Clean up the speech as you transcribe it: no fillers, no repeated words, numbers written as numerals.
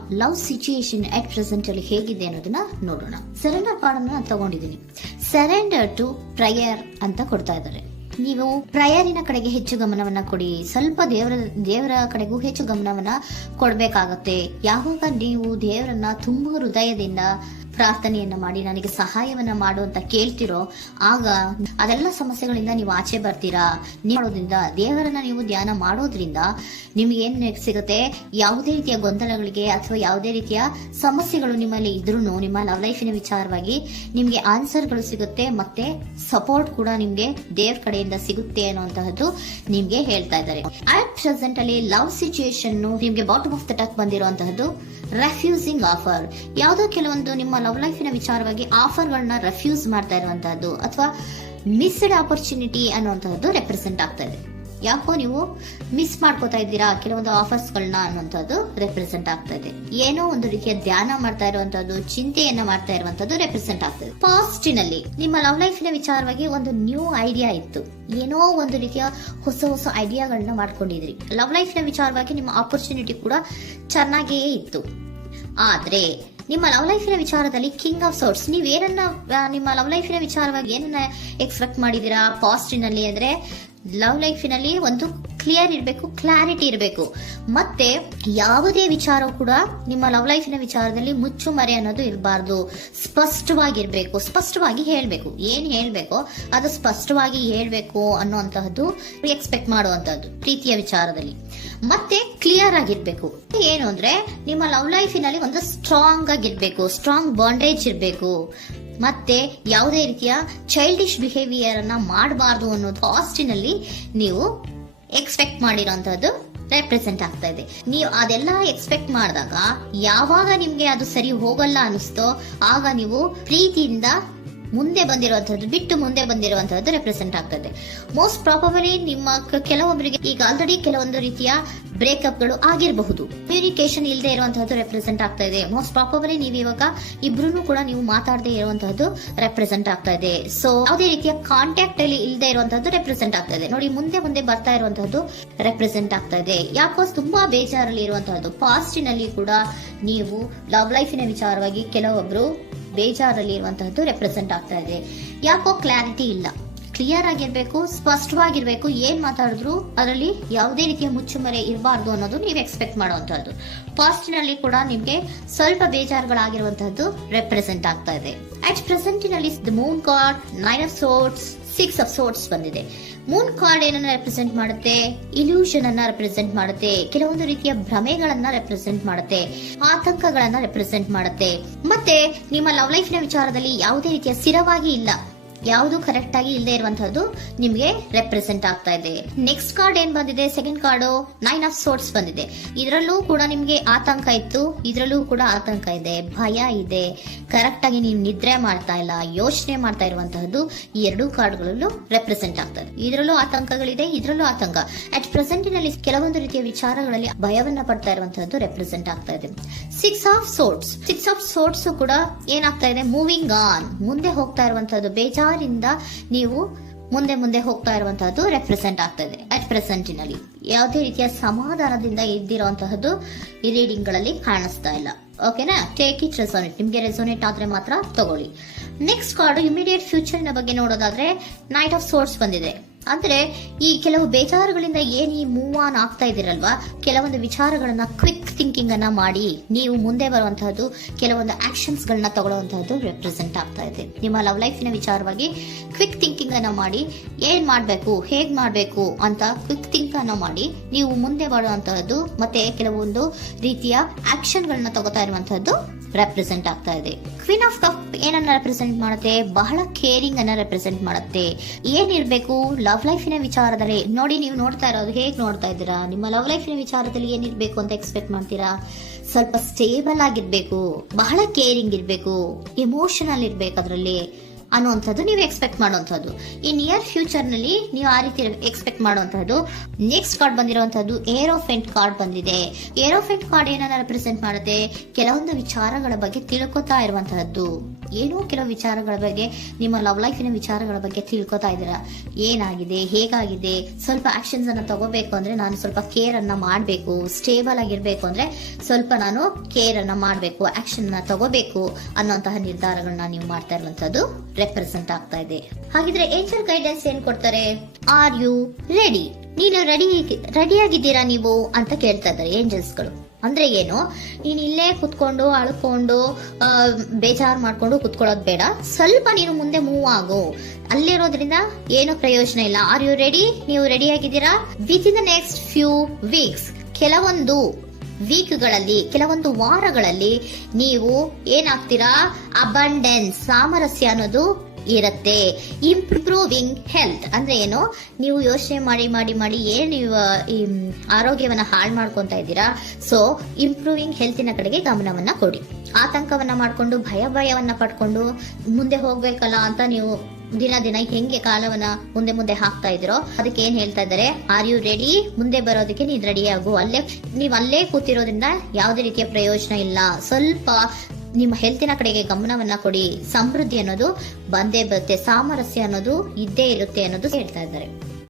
Love situation at present ಅಲ್ಲಿ ಹೇಗಿದೆ ಅನ್ನೋದನ್ನ ನೋಡೋಣ. ಸರೆಂಡರ್ ಕಾರ್ಡ್ ಅನ್ನ ತಗೊಂಡಿದ್ದೀನಿ. ಸರೆಂಡರ್ ಟು ಪ್ರಯರ್ ಅಂತ ಕೊಡ್ತಾ ಇದ್ದಾರೆ. ನೀವು ಪ್ರಯರಿನ ಕಡೆಗೆ ಹೆಚ್ಚು ಗಮನವನ್ನ ಕೊಡಿ, ಸ್ವಲ್ಪ ದೇವರ ಕಡೆಗೂ ಹೆಚ್ಚು ಗಮನವನ್ನ ಕೊಡ್ಬೇಕಾಗತ್ತೆ. ಯಾವಾಗ ನೀವು ದೇವರನ್ನ ತುಂಬ ಹೃದಯದಿಂದ ಪ್ರಾರ್ಥನೆಯನ್ನ ಮಾಡಿ ನನಗೆ ಸಹಾಯವನ್ನ ಮಾಡು ಅಂತ ಕೇಳ್ತಿರೋ, ಆಗ ಅದೆಲ್ಲ ಸಮಸ್ಯೆಗಳಿಂದ ನೀವು ಆಚೆ ಬರ್ತೀರಾ. ಮಾಡೋದ್ರಿಂದ, ದೇವರನ್ನ ನೀವು ಧ್ಯಾನ ಮಾಡೋದ್ರಿಂದ ನಿಮ್ಗೆ ಏನ್ ಸಿಗುತ್ತೆ, ಯಾವುದೇ ರೀತಿಯ ಗೊಂದಲಗಳಿಗೆ ಅಥವಾ ಯಾವುದೇ ರೀತಿಯ ಸಮಸ್ಯೆಗಳು ನಿಮ್ಮಲ್ಲಿ ಇದ್ರೂ ನಿಮ್ಮ ಲವ್ ಲೈಫಿನ ವಿಚಾರವಾಗಿ ನಿಮ್ಗೆ ಆನ್ಸರ್ಗಳು ಸಿಗುತ್ತೆ, ಮತ್ತೆ ಸಪೋರ್ಟ್ ಕೂಡ ನಿಮ್ಗೆ ದೇವ್ರ ಕಡೆಯಿಂದ ಸಿಗುತ್ತೆ ಅನ್ನುವಂತಹದ್ದು ನಿಮ್ಗೆ ಹೇಳ್ತಾ ಇದ್ದಾರೆ. ಅಟ್ ಪ್ರೆಸೆಂಟ್ ಅಲ್ಲಿ ಲವ್ ಸಿಚುಯೇಷನ್ ನಿಮ್ಗೆ ಬಾಟಮ್ ಆಫ್ ದ ಟಕ್ ಬಂದಿರುವಂತಹದ್ದು ರೆಫ್ಯೂಸಿಂಗ್ ಆಫರ್. ಯಾವುದೋ ಕೆಲವೊಂದು ನಿಮ್ಮ ಲವ್ ಲೈಫಿನ ವಿಚಾರವಾಗಿ ಆಫರ್ಗಳನ್ನ ರೆಫ್ಯೂಸ್ ಮಾಡ್ತಾ ಇರುವಂತಹದ್ದು ಅಥವಾ ಮಿಸ್ಡ್ ಆಪರ್ಚುನಿಟಿ ಅನ್ನುವಂತಹದ್ದು ರೆಪ್ರೆಸೆಂಟ್ ಆಗ್ತಾ ಇದೆ. ಯಾಕೋ ನೀವು ಮಿಸ್ ಮಾಡ್ಕೋತಾ ಇದ್ದೀರಾ ಕೆಲವೊಂದು ಆಫರ್ಸ್ ಗಳನ್ನ ಅನ್ನುವಂಥದ್ದು ರೆಪ್ರೆಸೆಂಟ್ ಆಗ್ತಾ ಇದೆ. ಏನೋ ಒಂದು ರೀತಿಯ ಧ್ಯಾನ ಮಾಡ್ತಾ ಇರುವಂತದ್ದು, ಚಿಂತೆಯನ್ನ ಮಾಡ್ತಾ ಇರುವಂತದ್ದು ರೆಪ್ರೆಸೆಂಟ್ ಆಗ್ತಾ ಇದೆ. ಪಾಸ್ಟಿನಲ್ಲಿ ನಿಮ್ಮ ಲವ್ ಲೈಫಿನ ವಿಚಾರವಾಗಿ ಒಂದು ನ್ಯೂ ಐಡಿಯಾ ಇತ್ತು, ಏನೋ ಒಂದು ರೀತಿಯ ಹೊಸ ಹೊಸ ಐಡಿಯಾಗಳನ್ನ ಮಾಡ್ಕೊಂಡಿದ್ರಿ. ಲವ್ ಲೈಫಿನ ವಿಚಾರವಾಗಿ ನಿಮ್ಮ ಆಪರ್ಚುನಿಟಿ ಕೂಡ ಚೆನ್ನಾಗಿಯೇ ಇತ್ತು. ಆದ್ರೆ ನಿಮ್ಮ ಲವ್ ಲೈಫಿನ ವಿಚಾರದಲ್ಲಿ ಕಿಂಗ್ ಆಫ್ ಸೋರ್ಟ್ಸ್, ನೀವೇನನ್ನ ನಿಮ್ಮ ಲವ್ ಲೈಫಿನ ವಿಚಾರವಾಗಿ ಏನನ್ನ ಎಕ್ಸ್ಪೆಕ್ಟ್ ಮಾಡಿದೀರಾ ಪಾಸ್ಟಿನಲ್ಲಿ ಅಂದ್ರೆ ಲವ್ ಲೈಫಿನಲ್ಲಿ ಒಂದು ಕ್ಲಿಯರ್ ಇರಬೇಕು, ಕ್ಲಾರಿಟಿ ಇರಬೇಕು. ಮತ್ತೆ ಯಾವುದೇ ವಿಚಾರ ಕೂಡ ನಿಮ್ಮ ಲವ್ ಲೈಫಿನ ವಿಚಾರದಲ್ಲಿ ಮುಚ್ಚುಮರೆ ಅನ್ನೋದು ಇರಬಾರ್ದು. ಸ್ಪಷ್ಟವಾಗಿರ್ಬೇಕು, ಸ್ಪಷ್ಟವಾಗಿ ಹೇಳ್ಬೇಕು. ಏನ್ ಹೇಳ್ಬೇಕೋ ಅದು ಸ್ಪಷ್ಟವಾಗಿ ಹೇಳ್ಬೇಕು ಅನ್ನುವಂತಹದ್ದು ಎಕ್ಸ್ಪೆಕ್ಟ್ ಮಾಡುವಂತಹದ್ದು ಪ್ರೀತಿಯ ವಿಚಾರದಲ್ಲಿ. ಮತ್ತೆ ಕ್ಲಿಯರ್ ಆಗಿರ್ಬೇಕು. ಏನು ಅಂದ್ರೆ ನಿಮ್ಮ ಲವ್ ಲೈಫಿನಲ್ಲಿ ಒಂದು ಸ್ಟ್ರಾಂಗ್ ಆಗಿರ್ಬೇಕು, ಸ್ಟ್ರಾಂಗ್ ಬಾಂಡೇಜ್ ಇರಬೇಕು. ಮತ್ತೆ ಯಾವುದೇ ರೀತಿಯ ಚೈಲ್ಡಿಶ್ ಬಿಹೇವಿಯರ್ ಅನ್ನ ಮಾಡಬಾರ್ದು ಅನ್ನೋದು ಪಾಸ್ಟಿನಲ್ಲಿ ನೀವು ಎಕ್ಸ್ಪೆಕ್ಟ್ ಮಾಡಿರೋಂಥದ್ದು ರೆಪ್ರೆಸೆಂಟ್ ಆಗ್ತಾ ಇದೆ. ನೀವು ಅದೆಲ್ಲ ಎಕ್ಸ್ಪೆಕ್ಟ್ ಮಾಡಿದಾಗ ಯಾವಾಗ ನಿಮ್ಗೆ ಅದು ಸರಿ ಹೋಗಲ್ಲ ಅನಿಸ್ತೋ ಆಗ ನೀವು ಪ್ರೀತಿಯಿಂದ ಮುಂದೆ ಬಂದಿರುವಂತಹದ್ದು ಬಿಟ್ಟು ಮುಂದೆ ಬಂದಿರುವಂತಹದ್ದು ರೆಪ್ರೆಸೆಂಟ್ ಆಗ್ತದೆ. ಮೋಸ್ಟ್ ಪ್ರಾಬಬಲಿ ನಿಮ್ಮ ಕೆಲವೊಬ್ಬರಿಗೆ ಈಗ ಆಲ್ರೆಡಿ ಕೆಲವೊಂದು ರೀತಿಯ ಬ್ರೇಕಪ್ ಗಳು ಆಗಿರಬಹುದು, ಕಮ್ಯುನಿಕೇಶನ್ ಇಲ್ಲದೆ ಇರುವಂತಹದ್ದು ರೆಪ್ರೆಸೆಂಟ್ ಆಗ್ತಾ ಇದೆ. ಮೋಸ್ಟ್ ಪ್ರಾಬಬಲಿ ನೀವು ಇವಾಗ ಇಬ್ರು ಕೂಡ ನೀವು ಮಾತಾಡದೆ ಇರುವಂತಹದ್ದು ರೆಪ್ರೆಸೆಂಟ್ ಆಗ್ತಾ ಇದೆ. ಸೊ ಯಾವುದೇ ರೀತಿಯ ಕಾಂಟ್ಯಾಕ್ಟ್ ಅಲ್ಲಿ ಇಲ್ಲದೆ ಇರುವಂತಹದ್ದು ರೆಪ್ರೆಸೆಂಟ್ ಆಗ್ತಾ ಇದೆ. ನೋಡಿ, ಮುಂದೆ ಮುಂದೆ ಬರ್ತಾ ಇರುವಂತಹದ್ದು ರೆಪ್ರೆಸೆಂಟ್ ಆಗ್ತಾ ಇದೆ. ಯಾಕೋ ತುಂಬಾ ಬೇಜಾರಲ್ಲಿ ಇರುವಂತಹದ್ದು. ಪಾಸ್ಟಿನಲ್ಲಿ ಕೂಡ ನೀವು ಲವ್ ಲೈಫಿನ ವಿಚಾರವಾಗಿ ಕೆಲವೊಬ್ರು ಬೇಜಾರಲ್ಲಿ ಇರುವಂತಹದ್ದು ರೆಪ್ರೆಸೆಂಟ್ ಆಗ್ತಾ ಇದೆ. ಯಾಕೋ ಕ್ಲಾರಿಟಿ ಇಲ್ಲ, ಕ್ಲಿಯರ್ ಆಗಿರ್ಬೇಕು, ಸ್ಪಷ್ಟವಾಗಿರ್ಬೇಕು. ಏನ್ ಮಾತಾಡಿದ್ರು ಅದರಲ್ಲಿ ಯಾವುದೇ ರೀತಿಯ ಮುಚ್ಚುಮರೆ ಇರಬಾರ್ದು ಅನ್ನೋದು ನೀವು ಎಕ್ಸ್ಪೆಕ್ಟ್ ಮಾಡುವಂತಹದ್ದು. ಪಾಸ್ಟಿನಲ್ಲಿ ಕೂಡ ನಿಮ್ಗೆ ಸ್ವಲ್ಪ ಬೇಜಾರುಗಳಾಗಿರುವಂತಹದ್ದು ರೆಪ್ರೆಸೆಂಟ್ ಆಗ್ತಾ ಇದೆ. At ಪ್ರೆಸೆಂಟಿನಲ್ಲಿ Moon card, 9 of swords, 6 of swords ಬಂದಿದೆ. ಮೂನ್ ಕಾರ್ಡ್ ಏನನ್ನ ರೆಪ್ರೆಸೆಂಟ್ ಮಾಡುತ್ತೆ? ಇಲ್ಯೂಷನ್ ಅನ್ನ ರೆಪ್ರೆಸೆಂಟ್ ಮಾಡುತ್ತೆ, ಕೆಲವೊಂದು ರೀತಿಯ ಭ್ರಮೆಗಳನ್ನ ರೆಪ್ರೆಸೆಂಟ್ ಮಾಡುತ್ತೆ, ಆತಂಕಗಳನ್ನ ರೆಪ್ರೆಸೆಂಟ್ ಮಾಡುತ್ತೆ. ಮತ್ತೆ ನಿಮ್ಮ ಲವ್ ಲೈಫಿನ ವಿಚಾರದಲ್ಲಿ ಯಾವುದೇ ರೀತಿಯ ಸ್ಥಿರವಾಗಿ ಇಲ್ಲ, ಯಾವುದು ಕರೆಕ್ಟ್ ಆಗಿ ಇಲ್ಲದೆ ಇರುವಂತಹದ್ದು ನಿಮ್ಗೆ ರೆಪ್ರೆಸೆಂಟ್ ಆಗ್ತಾ ಇದೆ. ನೆಕ್ಸ್ಟ್ ಕಾರ್ಡ್ ಏನ್ ಬಂದಿದೆ? ಸೆಕೆಂಡ್ ಕಾರ್ಡ್ 9 of swords ಬಂದಿದೆ. ಇದರಲ್ಲೂ ಕೂಡ ನಿಮ್ಗೆ ಆತಂಕ ಇತ್ತು, ಇದರಲ್ಲೂ ಕೂಡ ಆತಂಕ ಇದೆ, ಭಯ ಇದೆ, ಕರೆಕ್ಟ್ ಆಗಿ ನೀವು ನಿದ್ರೆ ಮಾಡ್ತಾ ಇಲ್ಲ, ಯೋಚನೆ ಮಾಡ್ತಾ ಇರುವಂತಹದ್ದು ಈ ಎರಡೂ ಕಾರ್ಡ್ಗಳಲ್ಲೂ ರೆಪ್ರೆಸೆಂಟ್ ಆಗ್ತದೆ. ಇದರಲ್ಲೂ ಆತಂಕಗಳಿದೆ, ಇದರಲ್ಲೂ ಆತಂಕ. ಅಟ್ ಪ್ರೆಸೆಂಟಿನಲ್ಲಿ ಕೆಲವೊಂದು ರೀತಿಯ ವಿಚಾರಗಳಲ್ಲಿ ಭಯವನ್ನ ಪಡ್ತಾ ಇರುವಂತಹದ್ದು ರೆಪ್ರೆಸೆಂಟ್ ಆಗ್ತಾ ಇದೆ. 6 of swords ಕೂಡ ಏನಾಗ್ತಾ ಇದೆ? ಮೂವಿಂಗ್ ಆನ್, ಮುಂದೆ ಹೋಗ್ತಾ ಇರುವಂತಹದ್ದು, ಬೇಜಾರಿಂದ ನೀವು ಮುಂದೆ ಮುಂದೆ ಹೋಗ್ತಾ ಇರುವಂತಹದ್ದು ರೆಪ್ರೆಸೆಂಟ್ ಆಗ್ತದೆ. ಅಟ್ ಪ್ರೆಸೆಂಟಿನಲ್ಲಿ ಯಾವುದೇ ರೀತಿಯ ಸಮಾಧಾನದಿಂದ ಇದ್ದಿರುವಂತಹದ್ದು ಈ ರೀಡಿಂಗ್ ಗಳಲ್ಲಿ ಕಾಣಿಸ್ತಾ ಇಲ್ಲ. ಓಕೆನಾ? Take it resonate. ನಿಮ್ಗೆ ರೆಸೋನೇಟ್ ಆದ್ರೆ ಮಾತ್ರ ತಗೊಳ್ಳಿ. ನೆಕ್ಸ್ಟ್ ಕಾರ್ಡ್ ಇಮಿಡಿಯೇಟ್ ಫ್ಯೂಚರ್ ನ ಬಗ್ಗೆ ನೋಡೋದಾದ್ರೆ ನೈಟ್ ಆಫ್ ಸೋರ್ಸ್ ಬಂದಿದೆ. ಅಂದ್ರೆ ಈ ಕೆಲವು ಬೇಜಾರುಗಳಿಂದ ಏನ್ ಈ ಮೂವ್ ಆನ್ ಆಗ್ತಾ ಇದಿರಲ್ವಾ, ಕೆಲವೊಂದು ವಿಚಾರಗಳನ್ನ ಕ್ವಿಕ್ ಥಿಂಕಿಂಗ್ ಅನ್ನ ಮಾಡಿ ನೀವು ಮುಂದೆ ಬರುವಂತಹದ್ದು, ಕೆಲವೊಂದು ಆಕ್ಷನ್ಸ್ ಗಳನ್ನ ತಗೊಳ್ಳುವಂತಹದ್ದು ರೆಪ್ರೆಸೆಂಟ್ ಆಗ್ತಾ ಇದೆ. ನಿಮ್ಮ ಲವ್ ಲೈಫಿನ ವಿಚಾರವಾಗಿ ಕ್ವಿಕ್ ಥಿಂಕಿಂಗ್ ಅನ್ನ ಮಾಡಿ ಏನ್ ಮಾಡ್ಬೇಕು, ಹೇಗ್ ಮಾಡ್ಬೇಕು ಅಂತ ಕ್ವಿಕ್ ಥಿಂಕ್ ಅನ್ನ ಮಾಡಿ ನೀವು ಮುಂದೆ ಬರುವಂತಹದ್ದು, ಮತ್ತೆ ಕೆಲವೊಂದು ರೀತಿಯ ಆಕ್ಷನ್ ಗಳನ್ನ ತಗೋತಾ ಇರುವಂತಹದ್ದು ರೆಪ್ರೆಸೆಂಟ್ ಆಗ್ತಾ ಇದೆ. ಕ್ವೀನ್ ಆಫ್ ಕಪ್ ಏನನ್ನ ರೆಪ್ರೆಸೆಂಟ್ ಮಾಡುತ್ತೆ? ಬಹಳ ಕೇರಿಂಗ್ ಅನ್ನ ರೆಪ್ರೆಸೆಂಟ್ ಮಾಡುತ್ತೆ. ಏನಿರ್ಬೇಕು ಲವ್ ಲೈಫಿನ ವಿಚಾರದಲ್ಲಿ? ನೋಡಿ, ನೀವು ನೋಡ್ತಾ ಇರೋದು ಹೇಗ್ ನೋಡ್ತಾ ಇದ್ದೀರಾ? ನಿಮ್ಮ ಲವ್ ಲೈಫಿನ ವಿಚಾರದಲ್ಲಿ ಏನಿರ್ಬೇಕು ಅಂತ ಎಕ್ಸ್ಪೆಕ್ಟ್ ಮಾಡ್ತೀರಾ? ಸ್ವಲ್ಪ ಸ್ಟೇಬಲ್ ಆಗಿರ್ಬೇಕು, ಬಹಳ ಕೇರಿಂಗ್ ಇರ್ಬೇಕು, ಎಮೋಷನಲ್ ಇರ್ಬೇಕು ಅದರಲ್ಲಿ ಅನ್ನುವಂಥದ್ದು ನೀವು ಎಕ್ಸ್ಪೆಕ್ಟ್ ಮಾಡುವಂಥದ್ದು. ಈ ನಿಯರ್ ಫ್ಯೂಚರ್ ನಲ್ಲಿ ನೀವು ಆ ರೀತಿ ಎಕ್ಸ್ಪೆಕ್ಟ್ ಮಾಡುವಂತಹದ್ದು. ನೆಕ್ಸ್ಟ್ ಕಾರ್ಡ್ ಬಂದಿರುವಂತಹದ್ದು ಏರೋಫೆಂಟ್ ಕಾರ್ಡ್ ಬಂದಿದೆ. ಏರೋಫೆಂಟ್ ಕಾರ್ಡ್ ಏನನ್ನ ರೆಪ್ರೆಸೆಂಟ್ ಮಾಡುತ್ತೆ? ಕೆಲವೊಂದು ವಿಚಾರಗಳ ಬಗ್ಗೆ ತಿಳ್ಕೊತಾ ಇರುವಂತಹದ್ದು, ಏನೋ ಕೆಲವು ವಿಚಾರಗಳ ಬಗ್ಗೆ, ನಿಮ್ಮ ಲವ್ ಲೈಫಿನ ವಿಚಾರಗಳ ಬಗ್ಗೆ ತಿಳ್ಕೊತಾ ಇದ್ದೀರಾ. ಏನಾಗಿದೆ, ಹೇಗಾಗಿದೆ, ಸ್ವಲ್ಪ ಆಕ್ಷನ್ಸ್ ಅನ್ನ ತಗೋಬೇಕು ಅಂದ್ರೆ ನಾನು ಸ್ವಲ್ಪ ಕೇರ್ ಅನ್ನ ಮಾಡಬೇಕು, ಸ್ಟೇಬಲ್ ಆಗಿರ್ಬೇಕು ಅಂದ್ರೆ ಸ್ವಲ್ಪ ನಾನು ಕೇರ್ ಅನ್ನ ಮಾಡಬೇಕು, ಆಕ್ಷನ್ ಅನ್ನ ತಗೋಬೇಕು ಅನ್ನೋಂತಹ ನಿರ್ಧಾರಗಳನ್ನ ನೀವು ಮಾಡ್ತಾ ಇರುವಂತದ್ದು ರೆಪ್ರೆಸೆಂಟ್ ಆಗ್ತಾ ಇದೆ. ಹಾಗಿದ್ರೆ ಏಂಜಲ್ ಗೈಡೆನ್ಸ್ ಏನ್ ಕೊಡ್ತಾರೆ? Are you ready? ನೀನು ರೆಡಿಯಾಗಿದ್ದೀರಾ ನೀವು ಅಂತ ಕೇಳ್ತಾ ಇದ್ದಾರೆ ಏಂಜಲ್ಸ್ಗಳು. ಅಂದ್ರೆ ಏನು, ನೀನ್ ಇಲ್ಲೇ ಕುತ್ಕೊಂಡು ಅಳ್ಕೊಂಡು ಬೇಜಾರು ಮಾಡ್ಕೊಂಡು ಕುತ್ಕೊಳ್ಳೋದು ಬೇಡ, ಸ್ವಲ್ಪ ನೀನು ಮುಂದೆ ಮೂವ್ ಆಗು. ಅಲ್ಲಿರೋದ್ರಿಂದ ಏನು ಪ್ರಯೋಜನ ಇಲ್ಲ. Are you ready? ನೀವು ರೆಡಿ ಆಗಿದ್ದೀರಾ? With in the next few weeks, ಕೆಲವೊಂದು ವೀಕ್ಗಳಲ್ಲಿ, ಕೆಲವೊಂದು ವಾರಗಳಲ್ಲಿ ನೀವು ಏನಾಗ್ತೀರಾ? ಅಬಂಡೆನ್ಸ್, ಸಾಮರಸ್ಯ ಅನ್ನೋದು ಇರುತ್ತೆ. ಇಂಪ್ರೂವಿಂಗ್ ಹೆಲ್ತ್ ಅಂದ್ರೆ ಏನು, ನೀವು ಯೋಚನೆ ಮಾಡಿ ಮಾಡಿ ಮಾಡಿ ಏನ್ ನೀವು ಈ ಆರೋಗ್ಯವನ್ನ ಹಾಳು ಮಾಡ್ಕೊಂತ ಇದ್ದೀರಾ. ಸೊ ಇಂಪ್ರೂವಿಂಗ್ ಹೆಲ್ತಿನ ಕಡೆಗೆ ಗಮನವನ್ನ ಕೊಡಿ. ಆತಂಕವನ್ನ ಮಾಡ್ಕೊಂಡು ಭಯವನ್ನ ಪಡ್ಕೊಂಡು ಮುಂದೆ ಹೋಗ್ಬೇಕಲ್ಲ ಅಂತ ನೀವು ದಿನ ದಿನ ಹೆಂಗೆ ಕಾಲವನ್ನ ಮುಂದೆ ಹಾಕ್ತಾ ಇದ್ರೋ, ಅದಕ್ಕೆ ಏನ್ ಹೇಳ್ತಾ ಇದ್ದಾರೆ? Are you ready? ಮುಂದೆ ಬರೋದಕ್ಕೆ ನೀನ್ ರೆಡಿ ಆಗು. ನೀವ್ ಅಲ್ಲೇ ಕೂತಿರೋದ್ರಿಂದ ಯಾವುದೇ ರೀತಿಯ ಪ್ರಯೋಜನ ಇಲ್ಲ. ಸ್ವಲ್ಪ ನಿಮ್ಮ ಹೆಲ್ತಿನ ಕಡೆಗೆ ಗಮನವನ್ನ ಕೊಡಿ. ಸಮೃದ್ಧಿ ಅನ್ನೋದು ಬಂದೇ ಬರುತ್ತೆ, ಸಾಮರಸ್ಯ ಅನ್ನೋದು ಇದ್ದೇ ಇರುತ್ತೆ ಅನ್ನೋದು ಹೇಳ್ತಾ ಇದ್ದಾರೆ.